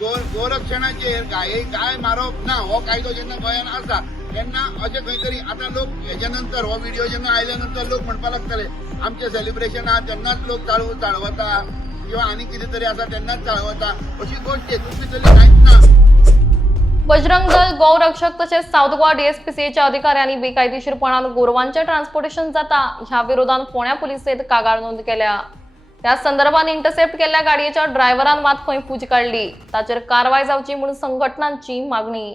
गोरक्षणाचेर गाय मारप ना हो कायदो जेन्ना गोंयांत आसा तेन्ना अशें खंय तरी आतां लोक हेच्या नंतर हो व्हिडिओ जेन्ना आयल्या नंतर लोक म्हणपाक लागतले आमचे सेलिब्रेशन आहा तेन्नाच लोक चाळवता किंवा आनी कितें तरी आसा तेन्नाच चाळवता अशी गोष्ट हेतून भितरली कांयच ना। बजरंग दल, गौरक्षक तसेच साऊथ गोवा DSPCAच्या अधिकाऱ्यांनी बेकायदेशीरपणान गोरवांचे ट्रान्सपोर्टेशन जाता ह्या विरोधात फोंड्या पुलिसेत कागाळ नोंद केल्या। त्या संदर्भात इंटरसेप्ट केलेल्या गाडयेच्या ड्रायव्हरान मात खंय फूज काढली ताचेर कारवाय जावची म्हणून संघटनांची मागणी।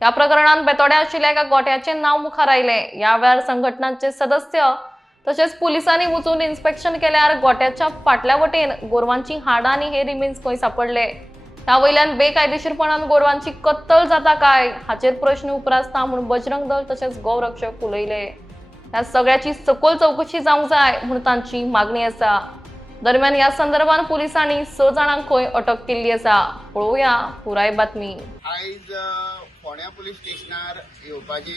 या प्रकरणात बेतोड्या आशिल्ल्या एका गोट्याचे नाव मुखार आयले। या वेळार संघटनांचे सदस्य तसेच पुलिसांनी वचून इन्स्पेक्शन केल्यार गोट्याच्या फाटल्या वटेन गोरवांची हाडां आनी हेर रिमेन्स खंय सापडले। त्या वयल्यान बेकायदेशीरपणान गोरवांची कत्तल जाता काय हाचेर प्रश्न उपरासता म्हणून बजरंग दल तसेच गौरक्षक उलयले। या सगळ्याची सखोल चौकशी जावंक जाय म्हणून तांची मागणी आसा। दरम्यान या संदर्भात पोलिसांनी 6 जाणांक खंय अटक केल्ली आसा। पळोवया पुराय बातमी। आयज फोंड्या पुलीस स्टेशनार येवपाचे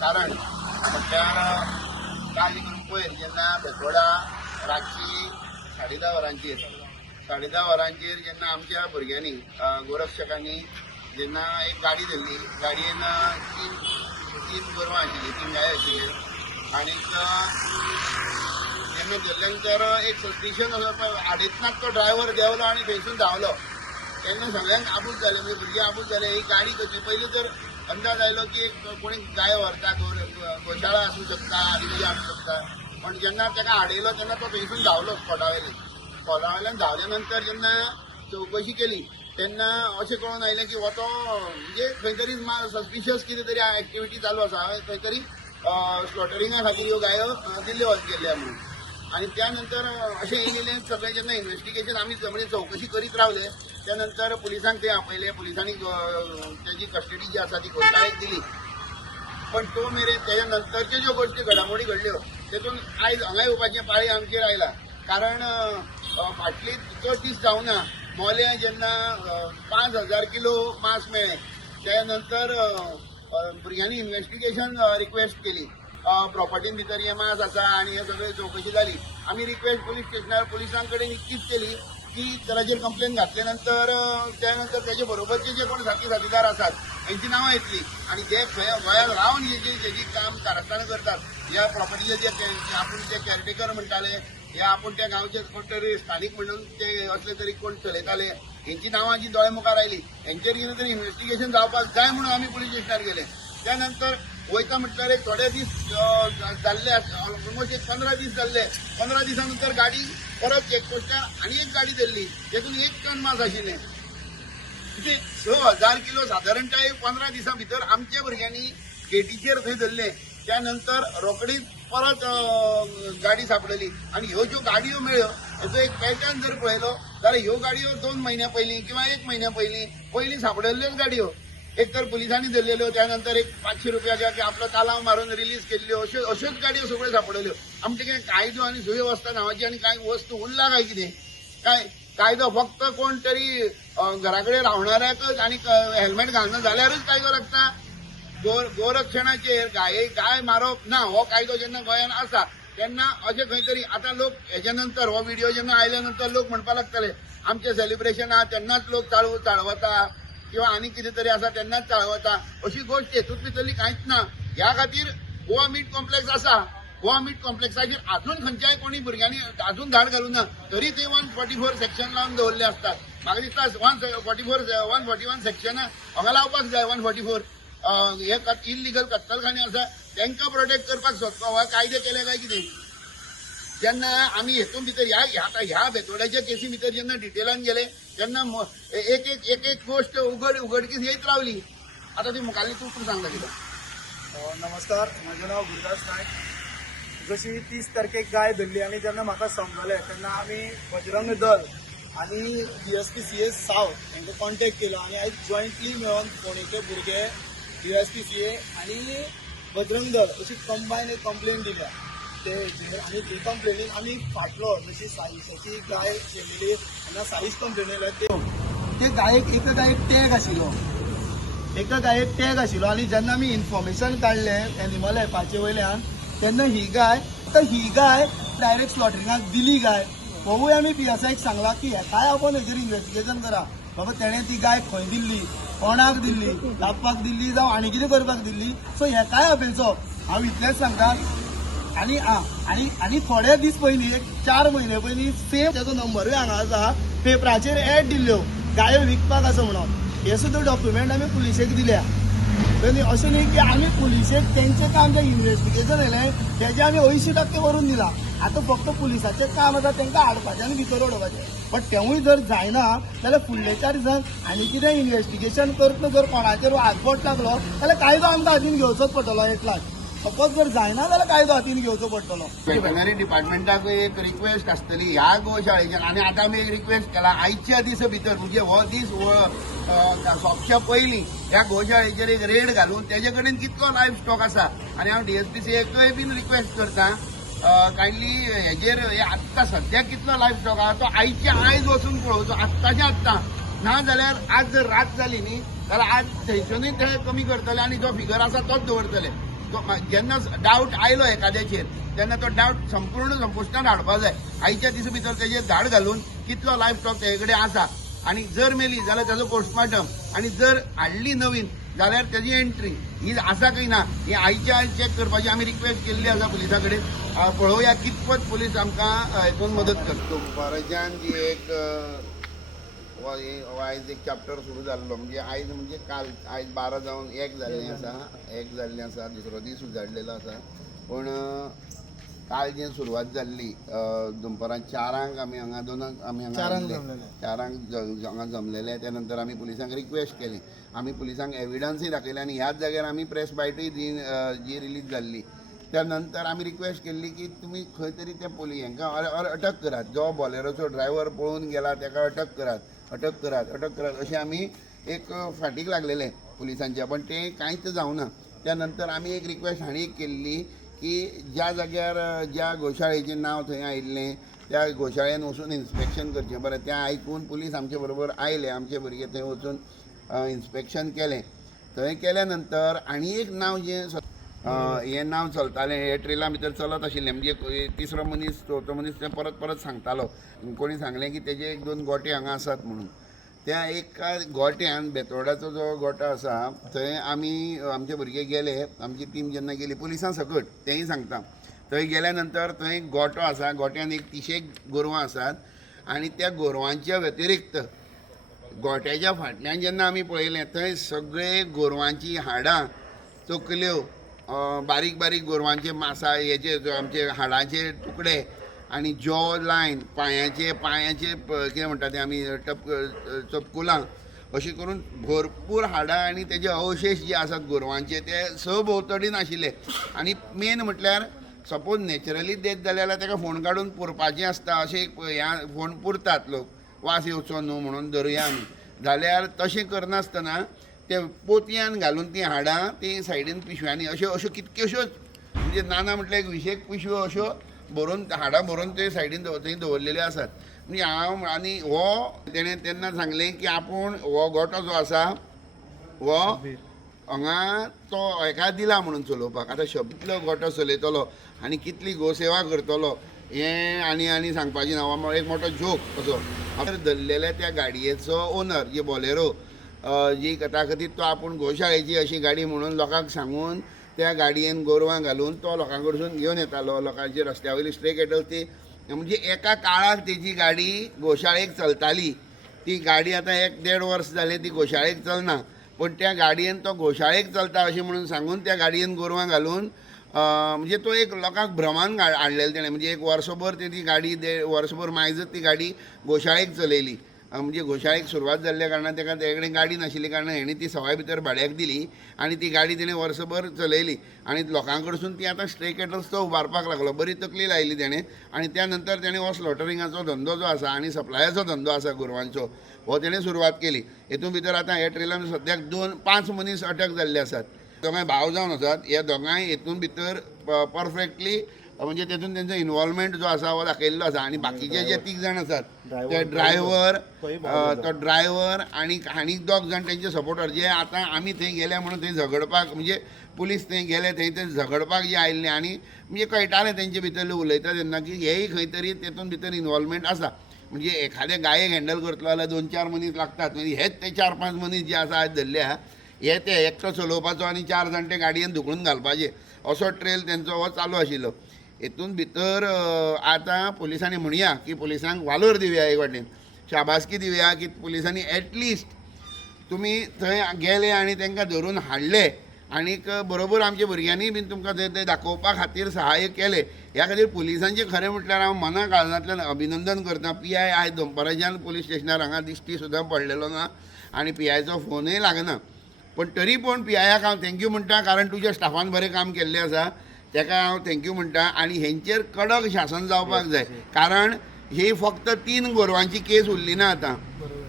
कारण म्हटल्यार काल करून पयर जेन्ना बेतोडा रातची 10:30 वरांचेर जेन्ना आमच्या भुरग्यांनी गोरक्षकांनी जेन्ना एक गाडी धरली, गाडयेन तीन गोरवां आशिल्लीं, 3 गाय आशिल्ल्यो आनीक जेन्ना धरल्या नंतर एक सस्पिशन आडयतनाच तो ड्रायव्हर देंवलो आनी थंयसून धांवलो। तेन्ना सगळ्यांक आबूज जालें, म्हणजे भुरगे आबूज जाले ही गाडी कशी। पयलीं तर अंदाज आयलो की कोणी गाय व्हरता, गोशाळा आसूं शकता आनी आसूं शकता, पण जेन्ना ताका आडयलो तेन्ना तो थंयसून धांवलो स्पॉटावयल्यान धांवल्या नंतर जेन्ना चवकशी केली तेन्ना अशें कळून आयलें की हो तो म्हणजे खंय तरी सस्पिशियस कितें तरी एक्टिविटी चालू आसा, खंय तरी स्लॉटरिंगा खातीर ह्यो गायो दिल्ल्यो गेल्ल्या म्हणून। आनी त्या नंतर अशें येयलें सगळें जेन्ना इन्व्हेस्टिगेशन आमी म्हणजे चवकशी करीत रावले त्या नंतर पुलिसांक ते आपयले, पुलिसांनी तेजी कस्टडी जी आसा ती कोर्टाक दिली। पण तो मेरेन तेच्या नंतरच्यो ज्यो गोश्टी घडामोडी घडल्यो तेतून आयज हांगा येवपाचें पाळी आमचेर आयला। कारण फाटली चड दीस जावना मोले जेन्ना 5,000 किलो मांस मेळ्ळें त्या नंतर भुरग्यांनी इन्व्हेस्टिगेशन रिक्वेस्ट केली, प्रॉपर्टीन भितर हे मांस आसा आनी हे सगळे चवकशी जाली। आमी रिक्वेस्ट पुलीस स्टेशनार पुलिसां कडेन इतकीच केली की ताचेर कंप्लेन घातले नंतर त्या नंतर तेजे बरोबरचे जे कोण साथीदार आसात तेंची नांवां येतली आनी जे गोंयांत रावन हेजी काम कारस्थान करतात, ह्या प्रॉपर्टीचे जे आपूण ते कॅरटेकर म्हणटाले हे आपूण त्या गांवचे कोण तरी स्थानीक म्हणून ते असले तरी कोण चलयताले हेंची नांवां जी दोळे मुखार आयली हेंचेर कितें तरी इन्व्हेस्टिगेशन जावपाक जाय म्हणून आमी पुलीस स्टेशनार गेले। त्या नंतर वयता म्हटल्यार एक थोडे दीस जाल्ले, ऑलमोस्ट एक 15 दीस जाल्ले। 15 दिसां नंतर गाडी परत चेकपोस्टार आनी एक गाडी धरली, तेतून 1 टन मांस आशिल्लें। म्हणजे 6,000 किलो साधारणतः 15 दिसां भितर आमच्या भुरग्यांनी गेटीचेर थंय धरले। त्या नंतर रोकडीच परत गाडी सापडली आनी ह्यो ज्यो गाडयो मेळ्ळ्यो हेचो एक पॅटर्न जर पळयलो जाल्यार ह्यो गाडयो 2 म्हयन्या पयलीं किंवा 1 म्हयन्या पयलीं सापडलेल्योच गाडयो। एक तर पुलिसांनी धरलेल्यो, त्यानंतर एक 500 रुपयाच्या की आपलो तालाव मारून रिलीज केल्ल्यो अश्योच गाडयो सगळ्यो सापडल्यो। आमचे कितें कायदो आनी सुवेवस्था नांवाची आनी कांय वस्तू उरला काय कितें? कायदो फक्त कोण तरी घरा कडेन रावणाऱ्याकच आनी हेल्मेट घालना जाल्यारूच कायदो लागता। गोरक्षणाचेर गाय मारप ना हो कायदो जेन्ना गोंयांत आसा तेन्ना अशें खंय तरी आतां लोक हेच्या नंतर हो व्हिडिओ जेन्ना आयल्या नंतर लोक म्हणपाक लागतले आमचे सेलिब्रेशन आहा तेन्नाच लोक चाळवता किंवा आनी कितें तरी आसा तेन्नाच चाळवता अशी गोश्ट हेतूंत भितरली कांयच ना। ह्या खातीर गोवा मीट कॉम्प्लेक्स आसा, गोवा मीट कॉम्प्लेक्साचेर अजून खंयच्याय कोणी भुरग्यांनी अजून धाड घालूं ना तरी ते 144 सेक्शन लावन दवरले आसतात। म्हाका दिसता 141 सेक्शन हांगा लावपाक जाय। 144 हे इल्लीगल कत्तलखाने आसा तांकां प्रोटेक्ट करपाक सोदता हो कायदे केले काय कितें? जेन्ना आमी हेतून भितर ह्या बेतोड्याच्या केसी भितर जेन्ना डिटेलान गेले तेन्ना एक गोश्ट उघडकीस येत रावली। आता ती मुखाल्ली तूं सांगता कितें? नमस्कार, म्हजें नांव गुरुदास नायक। जशी 30 तारखेक गाय धरली आनी जेन्ना म्हाका समजलें तेन्ना आमी बजरंग दल आनी DSPCA सावथ हांकां कॉन्टेक्ट केलो आनी आयज जॉयंटली मेळोन फोंडेचे भुरगे DSPCA आनी बजरंग दल अशी कंबायन एक कंप्लेन दिल्या आनी ते कंप्लेनीन आमी फाटलो जशी साईशाची गाय शेल्लेली तेन्ना साईश कंप्लेन येयल्या ते गायेक एका गायेक टॅग आशिल्लो आनी जेन्ना आमी इन्फॉर्मेशन काडलें एनिमल हेल्पाचे वयल्यान तेन्ना ही गाय डायरेक्ट स्लॉटरिंगाक दिली गाय होवूय आमी PSIक सांगला की हेकाय आपण हेजेर इन्व्हेस्टिगेशन करा बाबा तेणें ती गाय खंय दिल्ली, कोणाक दिल्ली, लावपाक दिल्ली जावं आनी कितें करपाक दिल्ली. सो हेकाय अपेचो हांव इतलेंच सांगता. आनी थोडे दीस पयलीं एक 4 म्हयने पयलीं सेम तेजो नंबरूय हांगा आसा, पेपराचेर एड दिल्ल्यो गायो विकपाक आसा म्हणून. हे सुद्दां डॉक्युमेंट आमी पुलिशेक दिल्या. अशें न्ही की आमी पुलिशेक तेंचें काम जें इन्व्हेस्टिगेशन येयलें तेजें आमी 80% व्हरून दिलां. आतां फक्त पुलिसाचें काम आसा तेंकां हाडपाचें आनी भितर उडोवपाचें. बट तेवूय जर जायना जाल्यार फुडल्या 4 दिसांक आनी कितें इन्व्हेस्टिगेशन करतना जर कोणाचेर हातबोट लागलो जाल्यार कायदो आमकां हातीन घेवचोच पडटलो एकलाच. सपोज जर जायना जाल्यार कायदो हातीन घेवचो पडटलो. वेटनरी डिपार्टमेंटाक एक रिक्वेस्ट आसतली ह्या गोशाळेच्यान. आनी आतां आमी एक रिक्वेस्ट केला आयच्या दिसा भितर म्हणजे हो दीस सोंपच्या पयलीं ह्या गोशाळेचेर एक रेड घालून तेजे कडेन कितलो लायफ स्टॉक आसा. आनी हांव DSPCकय बीन रिक्वेस्ट करता कायंडली हेजेर आत्तां सद्याक कितलो लायफ स्टॉक आहा तो आयच्या आयज वचून पळोवचो आत्ताच्या आत्तां. ना जाल्यार आज जर रात जाली न्ही जाल्यार आज थंयसरूय ते कमी करतले आनी जो फिगर आसा तोच दवरतले. जेन्ना डावट आयलो एखाद्याचेर तेन्ना तो डावट संपूर्ण संपुश्टांत हाडपा जाय. आयच्या दिसा भितर तेजेर धाड घालून कितलो लायफ स्टॉक तेजे कडेन आसा आनी जर मेली जाल्यार ताजो पोस्टमार्टम आनी जर हाडली नवीन जाल्यार तेजी एंट्री ही आसा काय ना ही आयच्या आयज चॅक करपाची आमी रिक्वेस्ट केल्ली आसा पुलिसा कडेन. पळोवया कितपत पुलीस आमकां हेतून मदत करता. दनपाराच्यान जी एक आयज एक चॅप्टर सुरू जाल्लो म्हणजे आयज म्हणजे काल आयज 12 जावन 1 जाल्लें आसा दुसरो दीस उजाडलेलो आसा. पूण काल जी सुरवात जाल्ली दनपारां 4 आमी हांगा 2 आमी हांगा 4 हांगा जमलेले. त्या नंतर आमी पुलिसांक रिक्वेस्ट केली. आमी पुलिसांक एविडन्सूय दाखयले आनी ह्याच जाग्यार आमी प्रेस बायटूय जी रिलीज जाल्ली त्या नंतर आमी रिक्वेस्ट केल्ली की तुमी खंय तरी ते हांकां अटक करात. जो बॉलेरोचो ड्रायव्हर पळोवन गेला ताका अटक करात अशें आमी एक फाटीक लागलेले पुलिसांच्या. पण तें कांयच जावना. त्या नंतर आमी एक रिक्वेस्ट हांणी केल्ली की ज्या जाग्यार ज्या गोशाळेचें नांव थंय आयिल्लें त्या गोशाळेन वचून इन्स्पेक्शन करचें. बरें तें आयकून पुलीस आमचे बरोबर आयले. आमचे भुरगे थंय वचून इन्स्पेक्शन केलें. थंय केल्या नंतर आनी एक नांव जें हें नांव चलतालें हे ट्रेला भितर चलत आशिल्लें म्हणजे तिसरो मनीस चवथो मनीस तें परत सांगतालो. कोणी सांगलें की तेजे 1-2 गोटे हांगा आसात म्हणून. त्या एका गोट्यान बेतोडाचो जो गोठो आसा थंय आमी आमचे भुरगे गेले. आमची टीम जेन्ना गेली पुलिसां सकट तेंय सांगता थंय गेल्या नंतर थंय गोठो आसा. गोट्यान एक 30 गोरवां आसात आनी त्या गोरवांच्या व्यतिरिक्त गोट्याच्या फाटल्यान जेन्ना आमी पळयलें थंय सगळे गोरवांची हाडां तकल्यो बारीक बारीक गोरवांचे मासा हेचे आमचे हाडांचे तुकडे आनी जॉ लायन पांयाचे कितें म्हणटा ते आमी चपकुलां अशी करून भरपूर हाडां आनी तेजे अवशेश जे आसात गोरवांचे ते भोंवतणीन आशिल्ले. आनी मेन म्हटल्यार सपोज नॅचरली डेथ जाले जाल्यार ताका फोण काडून पुरपाचें आसता अशें ह्या फोण पुरतात लोक वास येवचो न्हू म्हणून धरुया आमी. जाल्यार तशें करनासतना ते पोतयान घालून ती हाडां ती सायडीन पिशव्यांनी अश्यो कितक्योश्योच म्हणजे नाना म्हटल्यार 20 पिशव्यो अश्यो भरून हाडां भरून ते सायडीन थंय दवरलेल्यो आसात. म्हणजे हांव आनी हो तेणें तेन्ना सांगलें की आपूण हो गोठो जो आसा हो हांगा तो हेका दिला म्हणून चलोवपाक. आतां कितलो गोठो चलयतलो आनी कितली गोसेवा करतलो हें आनी सांगपाचें ना. एक मोठो जोक असो. धरलेल्या त्या गाडयेचो ओनर जे बॉलेरो जी कथाकथीत तो आपूण गोशाळेची अशी गाडी म्हणून लोकांक सांगून त्या गाडयेन गोरवां घालून तो लोकां कडसून घेवन येतालो. लोकांची रस्त्या वयली स्ट्रे कॅटल्स ती म्हणजे एका काळाक तेजी गाडी गोशाळेक चलताली. ती गाडी आतां 1-1.5 वर्स जालें ती गोशाळेक चलना. पण त्या गाडयेन तो गोशाळेक चलता अशें म्हणून सांगून त्या गाडयेन गोरवां घालून म्हणजे तो एक लोकांक भ्रमान हाडलेलो तेणें. म्हणजे 1 वर्सभर ती गाडी वर्सभर मायजत ती गाडी गोशाळेक चलयली. म्हणजे गोशाळेक सुरवात जाल्ल्या कारणान ताका तेजे कडेन गाडी नाशिल्ल्या कारणान हेणी ती सवाय भितर भाड्याक दिली आनी ती गाडी तेणें वर्सभर चलयली. आनी लोकां कडसून ती आतां स्ट्रे कॅटल्स तो उबारपाक लागलो. बरी तकली लायली तेणें. आनी त्या नंतर तेणें हो स्लॉटरिंगाचो धंदो जो आसा आनी सप्लायाचो धंदो आसा गोरवांचो हो तेणें सुरवात केली. हेतून भितर आतां हे ट्रेलान सद्याक 5 मनीस अटक जाल्ले आसात. दोगांय भाव जावन आसात. हे दोगांय हेतून भितर परफेक्टली म्हणजे तेतून त्यांचो इन्वॉल्वमेंट जो आसा हो दाखयल्लो आसा आणि बाकीचे जे 3 जाण आसात ते ड्रायव्हर तो ड्रायव्हर आणि आनीक 2 जाण तेंचे सपोर्टर जे आतां आमी थंय गेले म्हणून थंय झगडपाक म्हणजे पुलीस थंय गेले थंय ते झगडपाक जे आयिल्ले आणि म्हणजे कळटालें तेंचे भितरले उलयता तेन्ना की हेय खंय तरी तेतून भितर इन्वॉल्वमेंट आसा म्हणजे एखादे गायेक हँडल करतलो जाल्यार 2-4 मनीस लागतात म्हणजे हेच ते 4-5 मनीस जे आसा आज धरल्या हे ते एकटो चलोवपाचो आणि 4 जाण ते गाडयेन धुकलून घालपाचे असो ट्रेल तेंचो हो चालू आशिल्लो हेतून भितर आतां पुलिसांनी म्हणया की पुलिसांक वालोर दिवया एक वाटेन शाबासकी दिवया की पुलिसांनी एटलिस्ट तुमी थंय गेले आणि तांकां धरून हाडले आनीक बरोबर आमच्या भुरग्यांनी बीन तुमकां ते दाखोवपा खातीर सहाय्य केले ह्या खातीर पुलिसांचें खरें म्हटल्यार हांव मना काळजांतल्यान अभिनंदन करता PI आयज दनपाराच्यान पुलीस स्टेशनार हांगा दिश्टी सुद्दां पडलेलो ना आनी PIचो फोनूय लागना पण तरी पण PIक हांव थँक्यू म्हणटा कारण तुज्या स्टाफान बरें काम केल्लें आसा ताका हांव थँक्यू म्हणटा आनी हेंचेर कडक शासन जावपाक जाय कारण ही फक्त 3 गोरवांची केस उरली ना आतां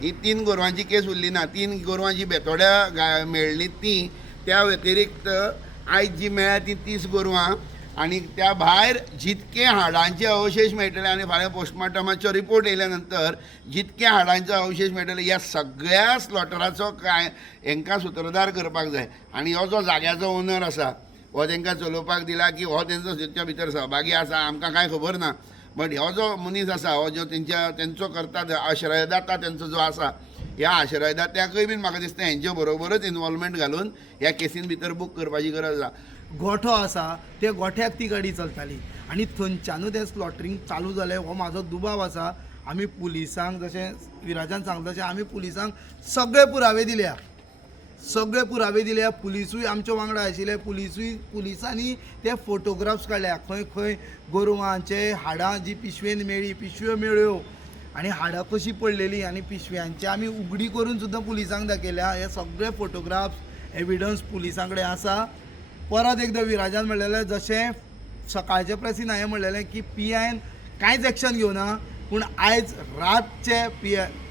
ही 3 गोरवांची केस उरली ना 3 गोरवां जी बेतोड्या मेळ्ळी ती त्या व्यतिरिक्त आयज जी मेळ्ळ्या ती 30 गोरवां आनी त्या भायर जितके हाडांचे अवशेश मेळटले आनी फाल्यां पोस्टमार्टमाचो रिपोर्ट येयल्या नंतर जितके हाडांचे अवशेश मेळटले ह्या सगळ्या स्लॉटराचो काय हांकां सूत्रधार करपाक जाय आनी हो जो जाग्याचो ओनर आसा हो तांकां चलोवपाक दिला की हो तेंचो तेच्या भितर सहभागी आसा आमकां कांय खबर ना बट हो जो मनीस आसा हो जो तेंचो करता आश्रयदाता तेंचो जो आसा ह्या आश्रयदात्याकय बीन म्हाका दिसता हेंच्या बरोबरच इन्वॉल्वमेंट घालून ह्या केसीन भितर बूक करपाची गरज आसा गोठो आसा त्या गोठ्याक ती गाडी चलताली आनी थंयच्यानूच तें स्लॉटरींग चालू जालें हो म्हाजो दुबाव आसा आमी पुलिसांक जशें विराजान सांगता तशें आमी पुलिसांक सगळे पुरावे दिल्या पुलिसूय आमच्या वांगडा आशिल्ले पुलिसांनी ते फोटोग्राफ्स काडल्या खंय खंय गोरवांचे हाडां जी पिशवेन मेळ्ळी पिशव्यो मेळ्ळ्यो आनी हाडां कशीं पडलेलीं आनी पिशव्यांचे आमी उगडी करून सुद्दां पुलिसांक दाखयल्या हे सगळे फोटोग्राफ्स एविडन्स पुलिसां कडेन आसा परत एकदां विराजान म्हणलेलें जशें सकाळचे प्रेसीन हांवें म्हणलेलें की PIन कांयच एक्शन घेवना पूण आयज रातचे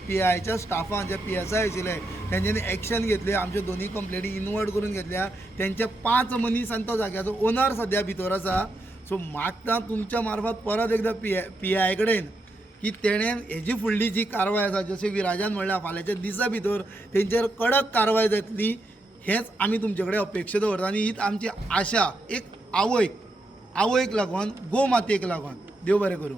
PIच्या स्टाफान जे PSI आशिल्ले तेंच्यांनी एक्शन घेतली आमच्यो दोनूय कंप्लेनी इनवर्ट करून घेतल्या तेंचे 5 मनीस आनी तो जाग्याचो ओनर सद्या भितर आसा सो मागता तुमच्या मार्फत परत एकदां PI कडेन की तेणें हेजी फुडली जी कारवाय आसा जशें विराजान म्हणल्या फाल्यांच्या दिसा भितर तेंचेर कडक कारवाय जातली हेच आमी तुमचे कडेन अपेक्षा दवरता आनी हीच आमची आशा एक आवयक लागून गो मातयेक लागून देव बरें करूं